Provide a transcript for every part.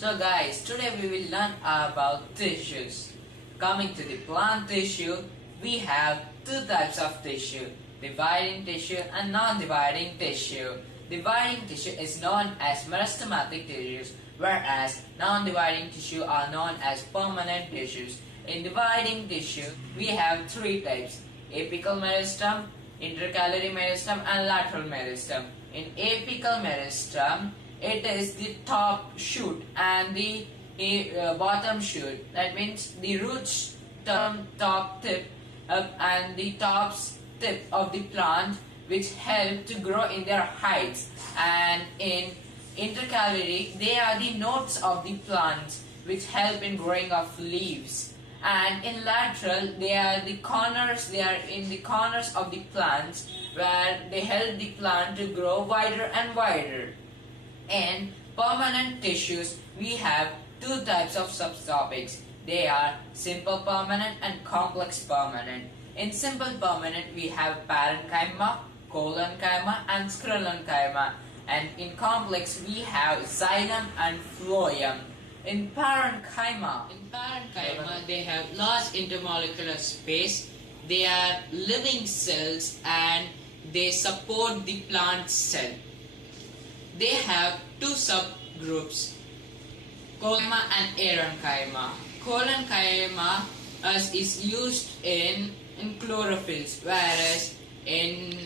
So guys, today we will learn about tissues. Coming to the plant tissue, we have two types of tissue, dividing tissue and non-dividing tissue. Dividing tissue is known as meristematic tissues, whereas non-dividing tissue are known as permanent tissues. In dividing tissue, we have three types, apical meristem, intercalary meristem and lateral meristem. In apical meristem, it is the top shoot and the bottom shoot. That means the roots turn top tip and the top tip of the plant, which help to grow in their heights. And in intercalary, they are the nodes of the plants which help in growing of leaves. And in lateral, they are the corners. They are in the corners of the plants where they help the plant to grow wider and wider. In permanent tissues, we have two types of subtopics. They are simple permanent and complex permanent. In simple permanent, we have parenchyma, collenchyma and sclerenchyma. And in complex, we have xylem and phloem. In parenchyma, they have large intermolecular space. They are living cells and they support the plant cell. They have two subgroups, collenchyma and arenchyma. Collenchyma is used in chlorophylls, whereas in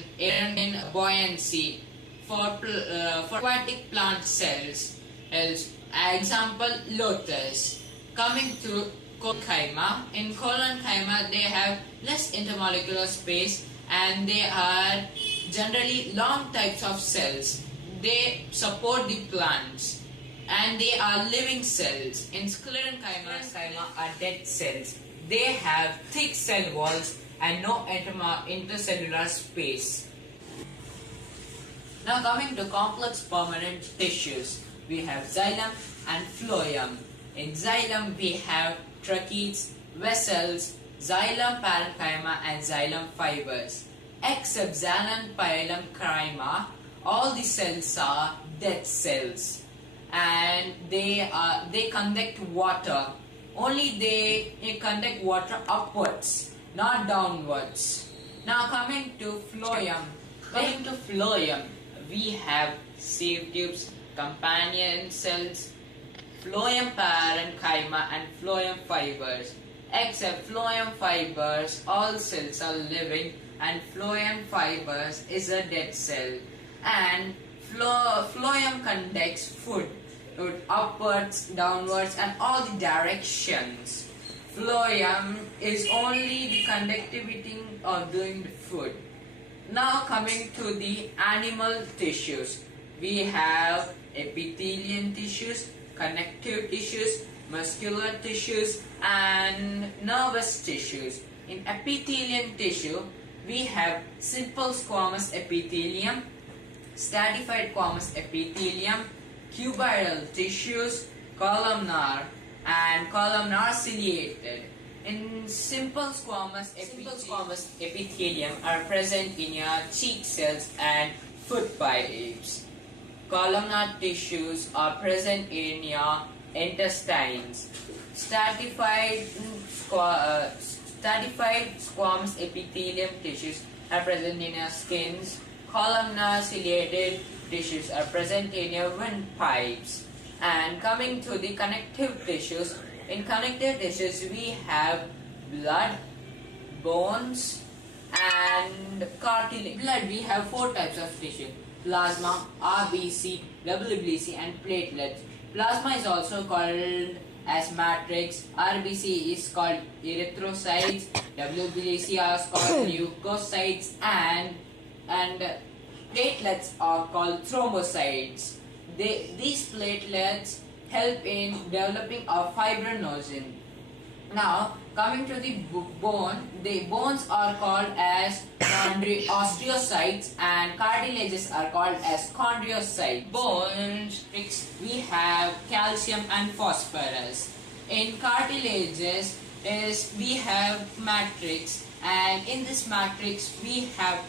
buoyancy for aquatic plant cells. Example, lotus. Coming to collenchyma, in collenchyma they have less intermolecular space and they are generally long types of cells. They support the plants and they are living cells. In sclerenchyma are dead cells. They have thick cell walls and no intercellular space. Now coming to complex permanent tissues, we have xylem and phloem. In xylem we have tracheids, vessels, xylem parenchyma and xylem fibers. Except xylem parenchyma, all the cells are dead cells and they conduct water. Only they conduct water upwards, not downwards. Now coming to phloem. We have sieve tubes, companion cells, phloem parenchyma and phloem fibers. Except phloem fibers, all cells are living and phloem fibers is a dead cell. And phloem conducts food upwards, downwards and all the directions. Phloem is only the conductivity of doing the food. Now coming to the animal tissues, we have epithelial tissues, connective tissues, muscular tissues and nervous tissues. In epithelial tissue, we have simple squamous epithelium, stratified squamous epithelium, cuboidal tissues, columnar and columnar ciliated. In simple squamous epithelium are present in your cheek cells and foot pipes. Columnar tissues are present in your intestines. Stratified squamous epithelium tissues are present in your skins. Columnar ciliated tissues are present in your windpipes. And coming to the connective tissues, in connective tissues we have blood, bones and cartilage. Blood, we have four types of tissue: plasma, RBC, WBC and platelets. Plasma is also called as matrix, RBC is called erythrocytes, WBC is called leukocytes and platelets are called thrombocytes. These platelets help in developing a fibrinogen. Now coming to the bone, the bones are called as osteocytes and cartilages are called as chondrocytes. Bones, we have calcium and phosphorus. In cartilages we have matrix, and in this matrix we have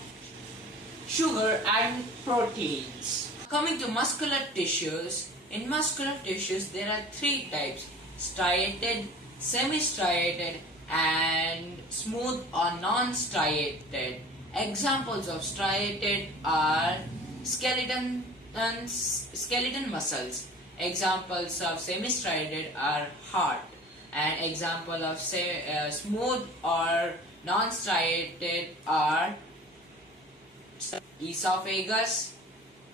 sugar and proteins. Coming to muscular tissues, In muscular tissues, there are three types: striated, semi-striated, and smooth or non-striated. Examples of striated are skeleton muscles. Examples of semi-striated are heart. An example of smooth or non-striated are esophagus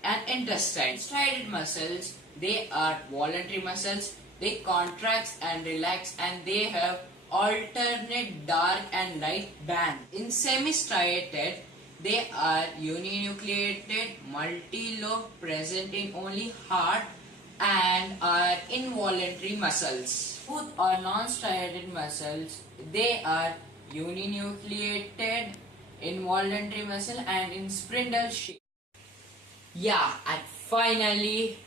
and intestine. Striated muscles, they are voluntary muscles. They contract and relax, and they have alternate dark and light band. In semi-striated, they are uninucleated, multi-lobe, present in only heart, and are involuntary muscles. Smooth or non-striated muscles, they are uninucleated, involuntary muscle, and in spindle shape. Yeah, and finally,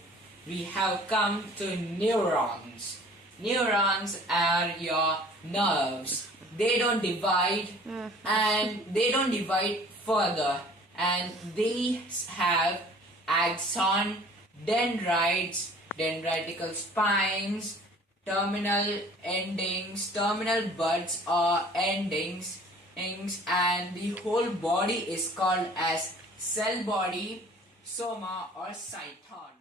we have come to neurons. Neurons are your nerves. They don't divide, and they don't divide further, and they have axon, dendrites, dendritical spines, terminal endings, terminal buds or endings, and the whole body is called as cell body, soma or cyton.